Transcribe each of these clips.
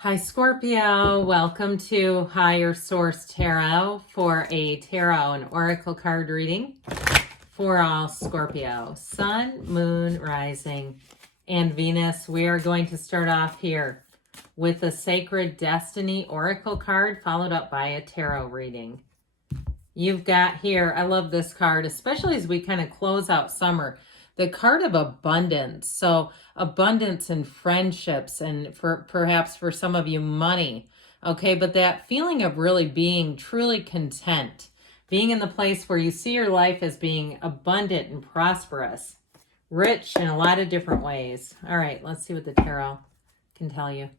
Hi Scorpio, welcome to Higher Source Tarot for a tarot and oracle card reading for all Scorpio. Sun, Moon, Rising, and Venus. We are going to start off here with a Sacred Destiny oracle card followed up by a tarot reading. You've got here, I love this card, especially as we kind of close out summer, the card of abundance. So abundance in friendships and perhaps for some of you money. Okay, but that feeling of really being truly content, being in the place where you see your life as being abundant and prosperous, rich in a lot of different ways. All right, let's see what the tarot can tell you.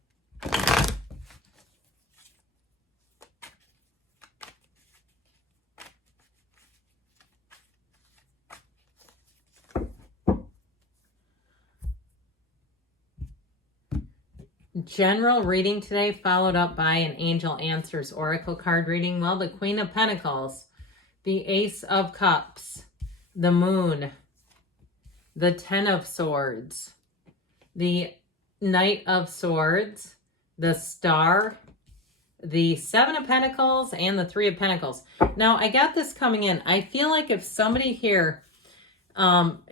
General reading today followed up by an Angel Answers Oracle card reading. Well, the Queen of Pentacles, the Ace of Cups, the Moon, the Ten of Swords, the Knight of Swords, the Star, the Seven of Pentacles, and the Three of Pentacles. Now, I got this coming in. I feel like if somebody here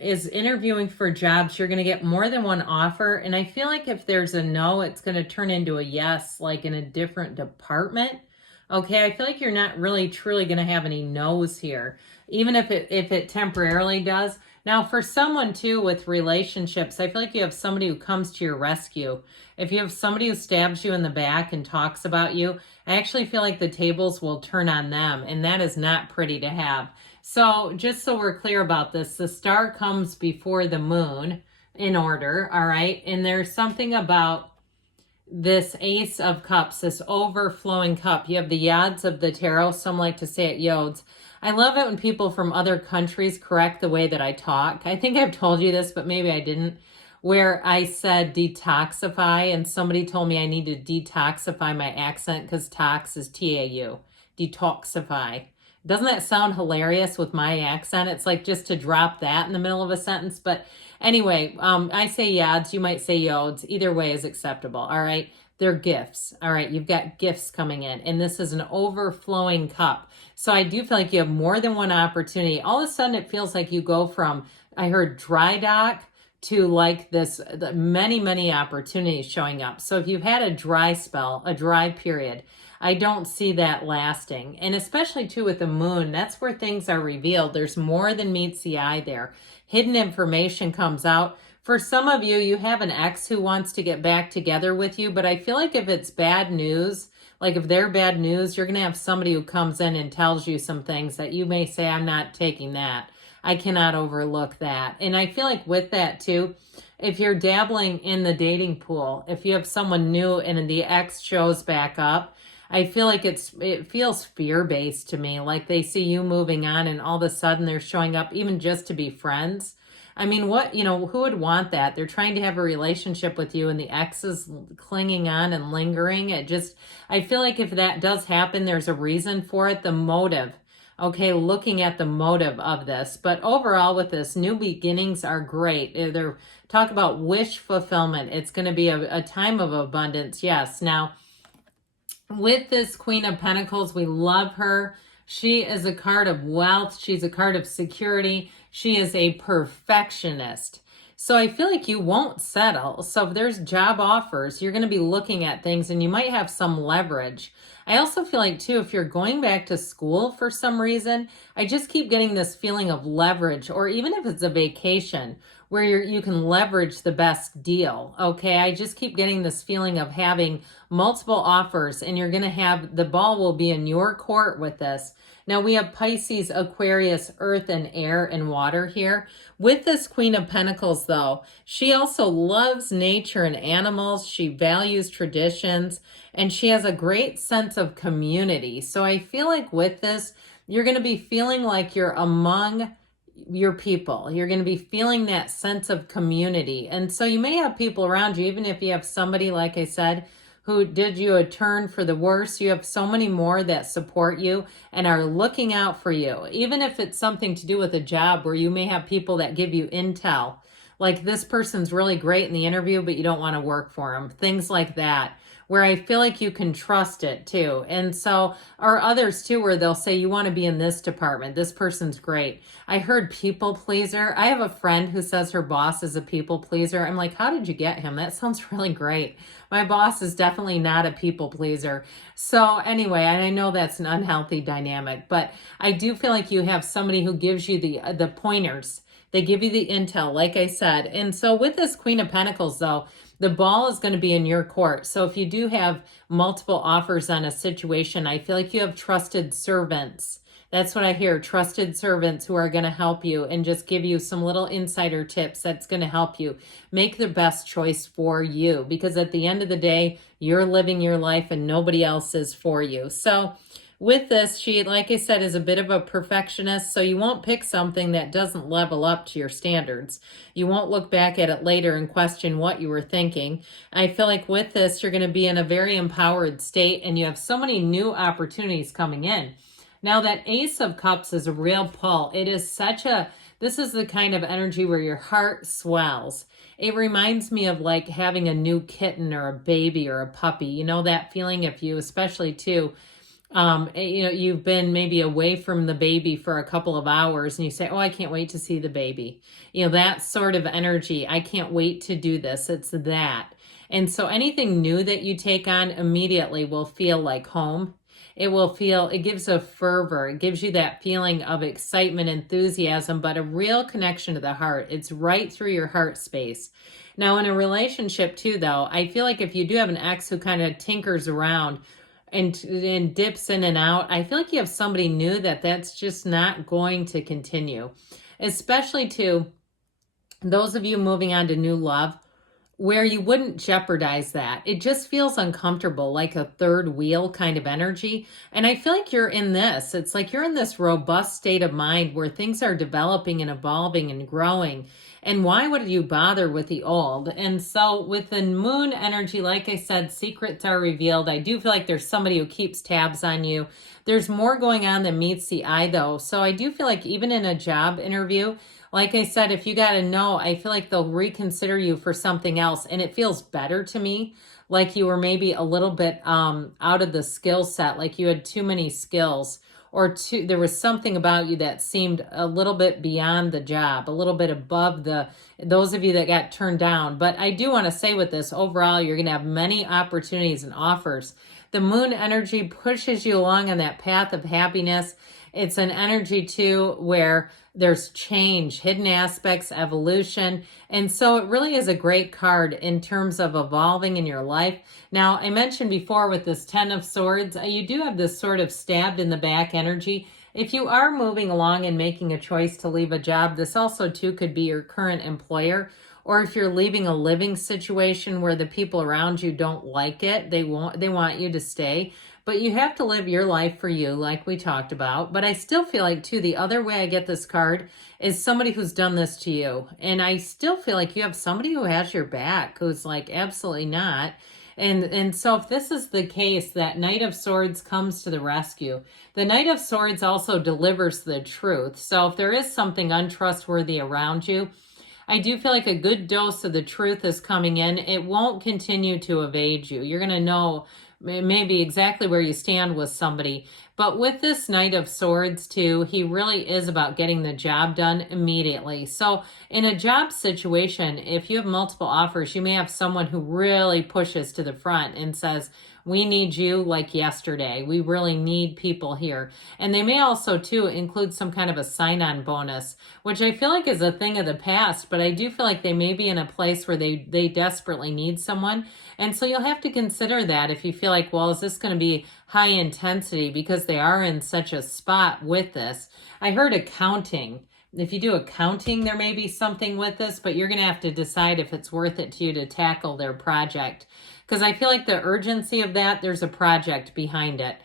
is interviewing for jobs, you're going to get more than one offer. And I feel like if there's a no, it's going to turn into a yes, like in a different department. Okay, I feel like you're not really truly going to have any no's here, even if it temporarily does. Now, for someone too with relationships, I feel like you have somebody who comes to your rescue. If you have somebody who stabs you in the back and talks about you, I actually feel like the tables will turn on them, and that is not pretty to have. So just so we're clear about this, the star comes before the moon in order, all right? And there's something about this Ace of Cups, this overflowing cup. You have the yods of the tarot. Some like to say it yods. I love it when people from other countries correct the way that I talk. I think I've told you this, but maybe I didn't, where I said detoxify, and somebody told me I need to detoxify my accent because tox is T-A-U, detoxify. Doesn't that sound hilarious with my accent? It's like just to drop that in the middle of a sentence. But anyway, I say yods, you might say yods. Either way is acceptable, all right? They're gifts, all right? You've got gifts coming in, and this is an overflowing cup. So I do feel like you have more than one opportunity. All of a sudden, it feels like you go from, I heard dry dock, to like this, many, many opportunities showing up. So if you've had a dry spell, a dry period, I don't see that lasting. And especially too with the moon, that's where things are revealed. There's more than meets the eye there. Hidden information comes out. For some of you, you have an ex who wants to get back together with you, but I feel like if it's bad news, like if they're bad news, you're going to have somebody who comes in and tells you some things that you may say, I'm not taking that. I cannot overlook that. And I feel like with that too, if you're dabbling in the dating pool, if you have someone new and the ex shows back up, I feel like it feels fear-based to me. Like they see you moving on and all of a sudden they're showing up even just to be friends. I mean, who would want that? They're trying to have a relationship with you and the ex is clinging on and lingering. I feel like if that does happen, there's a reason for it, the motive. Okay, looking at the motive of this. But overall with this, new beginnings are great. They're talk about wish fulfillment. It's going to be a time of abundance. Yes. Now, with this Queen of Pentacles, we love her. She is a card of wealth. She's a card of security. She is a perfectionist. So I feel like you won't settle. So if there's job offers, you're going to be looking at things and you might have some leverage. I also feel like too, if you're going back to school for some reason, I just keep getting this feeling of leverage, or even if it's a vacation where you can leverage the best deal. Okay, I just keep getting this feeling of having multiple offers, and you're going to have, the ball will be in your court with this. Now we have Pisces, Aquarius, Earth, and Air, and Water here. With this Queen of Pentacles, though, she also loves nature and animals. She values traditions, and she has a great sense of community. So I feel like with this, you're going to be feeling like you're among your people. You're going to be feeling that sense of community. And so you may have people around you, even if you have somebody, like I said, who did you a turn for the worse. You have so many more that support you and are looking out for you. Even if it's something to do with a job where you may have people that give you intel, Like this person's really great in the interview, but you don't want to work for them. Things like that, where I feel like you can trust it too. And so, or others too, where they'll say, you want to be in this department. This person's great. I heard people pleaser. I have a friend who says her boss is a people pleaser. I'm like, how did you get him? That sounds really great. My boss is definitely not a people pleaser. So anyway, and I know that's an unhealthy dynamic, but I do feel like you have somebody who gives you the pointers. They give you the intel, like I said. And so with this Queen of Pentacles, though, the ball is going to be in your court. So if you do have multiple offers on a situation, I feel like you have trusted servants. That's what I hear, trusted servants who are going to help you and just give you some little insider tips that's going to help you make the best choice for you. Because at the end of the day, you're living your life and nobody else is for you. So with this, she, like I said, is a bit of a perfectionist, so you won't pick something that doesn't level up to your standards. You won't look back at it later and question what you were thinking. I feel like with this, you're going to be in a very empowered state, and you have so many new opportunities coming in. Now, that Ace of Cups is a real pull. It is this is the kind of energy where your heart swells. It reminds me of like having a new kitten or a baby or a puppy. You know that feeling if you, especially too, you've been maybe away from the baby for a couple of hours and you say, oh, I can't wait to see the baby. That sort of energy. I can't wait to do this. It's that. And so anything new that you take on immediately will feel like home. It gives a fervor. It gives you that feeling of excitement, enthusiasm, but a real connection to the heart. It's right through your heart space. Now, in a relationship too, though, I feel like if you do have an ex who kind of tinkers around and dips in and out, I feel like you have somebody new that's just not going to continue. Especially to those of you moving on to new love, where you wouldn't jeopardize that. It just feels uncomfortable, like a third wheel kind of energy. And I feel like you're in this. It's like you're in this robust state of mind where things are developing and evolving and growing. And why would you bother with the old? And so with the moon energy, like I said, secrets are revealed. I do feel like there's somebody who keeps tabs on you. There's more going on than meets the eye, though. So I do feel like even in a job interview, like I said, if you got to know, I feel like they'll reconsider you for something else. And it feels better to me, like you were maybe a little bit out of the skill set, like you had too many skills, or there was something about you that seemed a little bit beyond the job, a little bit above those of you that got turned down. But I do want to say with this, overall, you're going to have many opportunities and offers. The moon energy pushes you along on that path of happiness. It's an energy too where there's change, hidden aspects, evolution. And so it really is a great card in terms of evolving in your life. Now, I mentioned before with this 10 of Swords, you do have this sort of stabbed in the back energy. If you are moving along and making a choice to leave a job, this also too could be your current employer. Or if you're leaving a living situation where the people around you don't like it, they want you to stay. But you have to live your life for you, like we talked about. But I still feel like, too, the other way I get this card is somebody who's done this to you. And I still feel like you have somebody who has your back, who's like, absolutely not. And so if this is the case, that Knight of Swords comes to the rescue. The Knight of Swords also delivers the truth. So if there is something untrustworthy around you, I do feel like a good dose of the truth is coming in. It won't continue to evade you. You're going to know maybe exactly where you stand with somebody. But with this Knight of Swords too, he really is about getting the job done immediately. So in a job situation, if you have multiple offers, you may have someone who really pushes to the front and says, we need you like yesterday. We really need people here. And they may also too include some kind of a sign-on bonus, which I feel like is a thing of the past, but I do feel like they may be in a place where they desperately need someone. And so you'll have to consider that if you feel like, well, is this going to be high intensity, because they are in such a spot with this. I heard accounting. If you do accounting, there may be something with this, but you're going to have to decide if it's worth it to you to tackle their project. Because I feel like the urgency of that, there's a project behind it.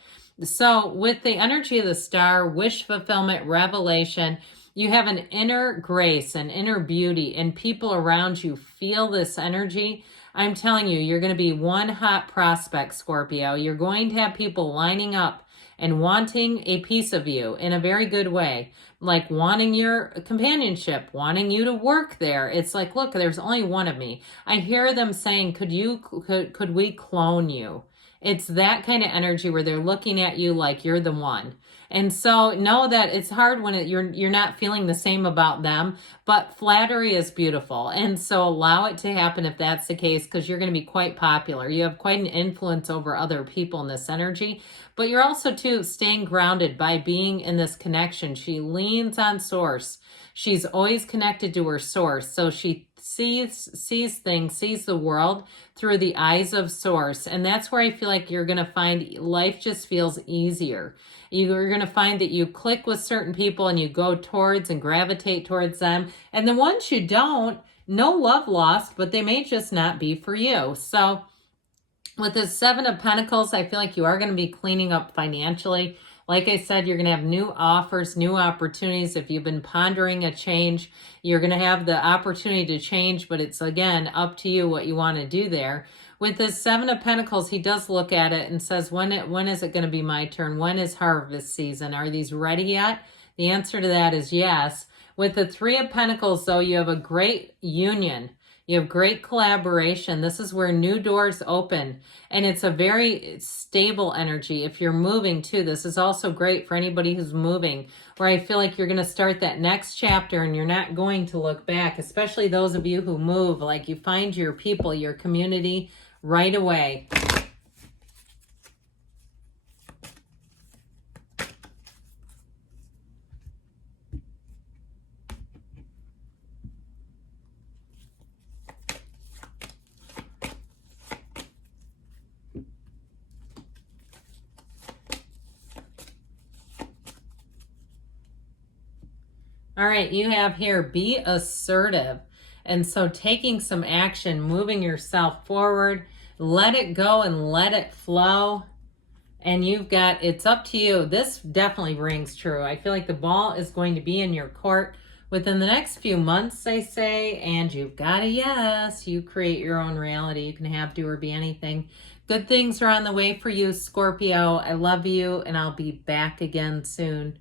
So with the energy of the star, wish fulfillment, revelation, you have an inner grace, an inner beauty, and people around you feel this energy. I'm telling you, you're going to be one hot prospect, Scorpio. You're going to have people lining up and wanting a piece of you in a very good way, like wanting your companionship, wanting you to work there. It's like, look, there's only one of me. I hear them saying, could we clone you? It's that kind of energy where they're looking at you like you're the one. And so know that it's hard when you're not feeling the same about them, but flattery is beautiful. And so allow it to happen if that's the case, because you're going to be quite popular. You have quite an influence over other people in this energy, but you're also too staying grounded by being in this connection. She leans on source. She's always connected to her source. So she sees things, sees the world through the eyes of source. And that's where I feel like you're going to find life just feels easier. You're going to find that you click with certain people and you go towards and gravitate towards them. And the ones you don't, no love lost, but they may just not be for you. So with this Seven of Pentacles, I feel like you are going to be cleaning up financially. Like I said, you're going to have new offers, new opportunities. If you've been pondering a change, you're going to have the opportunity to change, but it's, again, up to you what you want to do there. With this Seven of Pentacles, he does look at it and says, when is it going to be my turn? When is harvest season? Are these ready yet? The answer to that is yes. With the Three of Pentacles, though, you have a great union. You have great collaboration. This is where new doors open, and it's a very stable energy. If you're moving too, this is also great for anybody who's moving, where I feel like you're going to start that next chapter and you're not going to look back, especially those of you who move, like you find your people, your community right away. All right, you have here, be assertive. And so taking some action, moving yourself forward, let it go and let it flow. And you've got, it's up to you. This definitely rings true. I feel like the ball is going to be in your court within the next few months, they say, and you've got a yes. You create your own reality. You can have, do, or be anything. Good things are on the way for you, Scorpio. I love you, and I'll be back again soon.